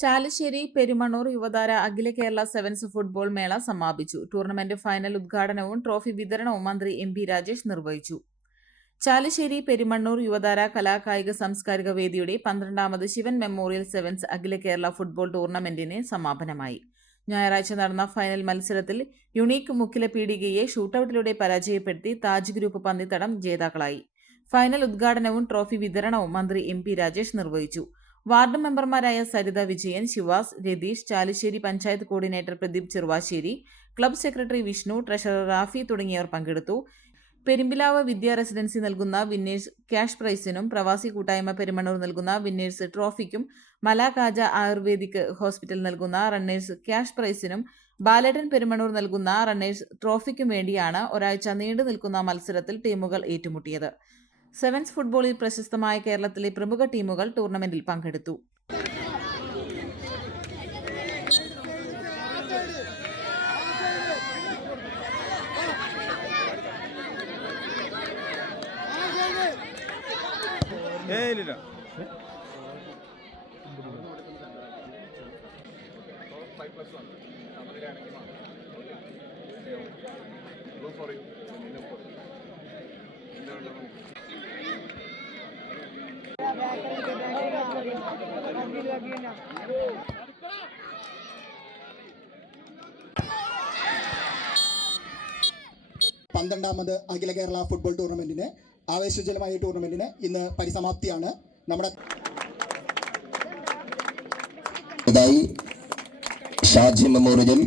ചാലിശ്ശേരി പെരുമണ്ണൂർ യുവതാര അഖില Kerala sevens football മേള സമാപിച്ചു. ടൂർണമെന്റ് ഫൈനൽ ഉദ്ഘാടനവും ട്രോഫി വിതരണവും മന്ത്രി എം പി രാജേഷ് നിർവഹിച്ചു. ചാലശ്ശേരി പെരുമണ്ണൂർ യുവതാര കലാകായിക സാംസ്കാരിക വേദിയുടെ പന്ത്രണ്ടാമത് ശിവൻ മെമ്മോറിയൽ സെവൻസ് അഖില കേരള ഫുട്ബോൾ ടൂർണമെന്റിന് സമാപനമായി. ഞായറാഴ്ച നടന്ന ഫൈനൽ മത്സരത്തിൽ യുണീക്ക് മുക്കില പീടികയെ ഷൂട്ടൌട്ടിലൂടെ പരാജയപ്പെടുത്തി താജ് ഗ്രൂപ്പ് പന്നിത്തടം ജേതാക്കളായി. ഫൈനൽ ഉദ്ഘാടനവും ട്രോഫി വിതരണവും മന്ത്രി എം പി രാജേഷ് നിർവഹിച്ചു. വാർഡ് മെമ്പർമാരായ Saritha Vijayan Shivas Ratheesh Chalissery panchayat coordinator Pradeep Cheruvassery club secretary Vishnu treasurer Rafi തുടങ്ങിയവർ പങ്കെടുത്തു. പെരുമ്പിലാവ് വിദ്യാ റെസിഡൻസി നൽകുന്ന വിന്നേഴ്സ് ക്യാഷ് പ്രൈസിനും പ്രവാസി കൂട്ടായ്മ പെരുമണൂർ നൽകുന്ന വിന്നേഴ്സ് ട്രോഫിക്കും മലാകാജ ആയുർവേദിക് ഹോസ്പിറ്റൽ നൽകുന്ന റണ്ണേഴ്സ് ക്യാഷ് പ്രൈസിനും ബാലേട്ടൻ പെരുമണൂർ നൽകുന്ന റണ്ണേഴ്സ് ട്രോഫിക്കും വേണ്ടിയാണ് ഒരാഴ്ച നീണ്ടു നിൽക്കുന്ന മത്സരത്തിൽ ടീമുകൾ ഏറ്റുമുട്ടിയത്. സെവൻസ് ഫുട്ബോളിൽ പ്രശസ്തമായ കേരളത്തിലെ പ്രമുഖ ടീമുകൾ ടൂർണമെന്റിൽ പങ്കെടുത്തു. ഏയ് ഇല്ലില്ല പന്ത്രണ്ടാമത് അഖില കേരള ഫുട്ബോൾ ടൂർണമെന്റിന് ആവേശജലമായ ടൂർണമെന്റിന് ഇന്ന് പരിസമാപ്തിയാണ്. നമ്മുടെ ഷാജി മെമ്മോറിയൽ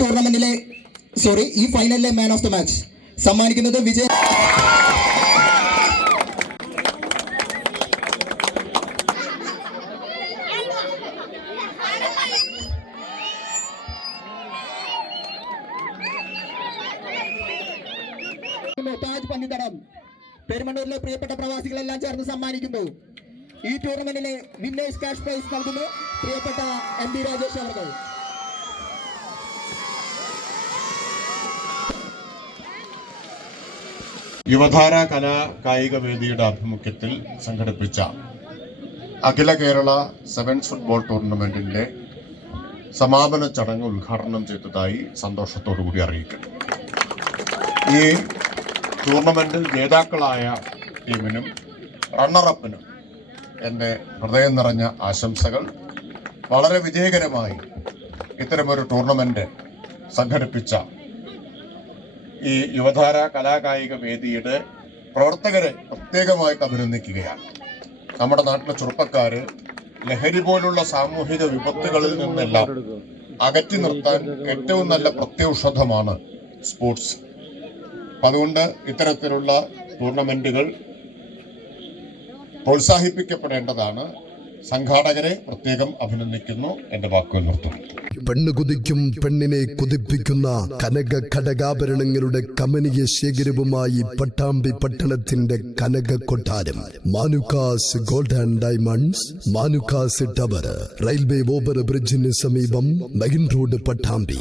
ടൂർണമെന്റിലെ സോറി ഈ ഫൈനലിലെ മാൻ ഓഫ് ദ മാച്ച് സമ്മാനിക്കുന്നത് വിജയ് താജ് പന്നിത്തടം പെരുമണ്ണൂരിലെ പ്രിയപ്പെട്ട പ്രവാസികളെല്ലാം ചേർന്ന് സമ്മാനിക്കുന്നു. ഈ ടൂർണമെന്റിലെ വിന്നേഴ്സ് ക്യാഷ് പ്രൈസ് നൽകുന്നു പ്രിയപ്പെട്ട എം പി രാജേഷ് അവർ യുവധാര കലാ കായിക വേദിയുടെ ആഭിമുഖ്യത്തിൽ സംഘടിപ്പിച്ച അഖില കേരള സെവൻസ് ഫുട്ബോൾ ടൂർണമെന്റിന്റെ സമാപന ചടങ്ങ് ഉദ്ഘാടനം ചെയ്തതായി സന്തോഷത്തോടുകൂടി അറിയിക്കുന്നു. ഈ ടൂർണമെന്റിൽ ജേതാക്കളായ ടീമിനും റണ്ണറപ്പിനും എന്റെ ഹൃദയം നിറഞ്ഞ ആശംസകൾ. വളരെ വിജയകരമായി ഇത്തരമൊരു ടൂർണമെന്റ് സംഘടിപ്പിച്ച ഈ യുവധാര കലാകായിക വേദിയുടെ പ്രവർത്തകരെ പ്രത്യേകമായിട്ട് അഭിനന്ദിക്കുകയാണ്. നമ്മുടെ നാട്ടിലെ ചെറുപ്പക്കാര് ലഹരി പോലുള്ള സാമൂഹിക വിപത്തുകളിൽ നിന്നെല്ലാം അകറ്റി നിർത്താൻ ഏറ്റവും നല്ല പ്രത്യൗഷധമാണ് സ്പോർട്സ്. അപ്പൊ അതുകൊണ്ട് ഇത്തരത്തിലുള്ള ടൂർണമെന്റുകൾ പ്രോത്സാഹിപ്പിക്കപ്പെടേണ്ടതാണ്. സംഘാടകരെ പ്രത്യേകം അഭിനന്ദിക്കുന്നു. എന്റെ വാക്കുകൾ നിർത്തുന്നു. പെണ്ണ് കുതിക്കും പെണ്ണിനെ കുതിപ്പിക്കുന്ന കനക ഘടകാഭരണങ്ങളുടെ കമനീയ ശേഖരവുമായി പട്ടാമ്പി പട്ടണത്തിന്റെ കനക കൊട്ടാരം. Manukkas gold and diamonds Manukkas tower railway over ബ്രിഡ്ജിന് സമീപം മെയിൻ റോഡ് പട്ടാമ്പി.